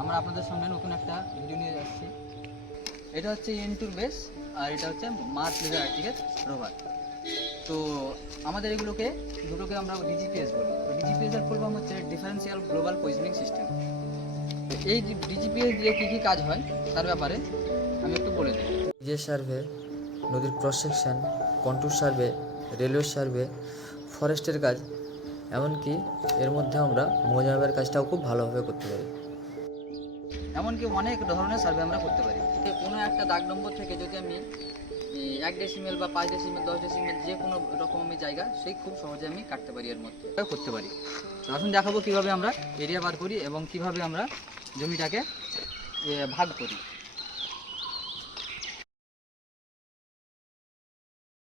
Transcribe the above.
আমরা আপনাদের সামনে নতুন একটা ভিডিও নিয়ে যাচ্ছি। এটা হচ্ছে এন2 বেস, আর এটা হচ্ছে মার্স লেজার আর্টিকেট রোভার। তো আমাদের এগুলোকে দুটোকে আমরা ডিজিপিএস বলি। তো ডিজিপিএস এর ফুল ফর্ম হচ্ছে ডিফারেন্সিয়াল গ্লোবাল পজিশনিং সিস্টেম। তো এই ডিজিপিএস দিয়ে কী কী কাজ হয় তার ব্যাপারে আমি একটু বলে দিই। যে সার্ভে, নদীর cross section, contour survey, railway survey, ফরেস্টের কাজ, এমনকি এর মধ্যে আমরা মৌজামের কাজটাও খুব ভালোভাবে করতে পারি। এমনকি অনেক ধরনের সার্ভে আমরা করতে পারি। কোনো একটা দাগ নম্বর থেকে যদি আমি 1 ডেসিমেল বা 5 ডেসিমেল 10 ডেসিমেল যে কোনো রকম আমি জায়গা সেই খুব সহজে আমি কাটতে পারি, এর মধ্যে করতে পারি। তো আসুন দেখাবো কীভাবে আমরা এরিয়া বার করি এবং কিভাবে আমরা জমিটাকে ভাগ করি।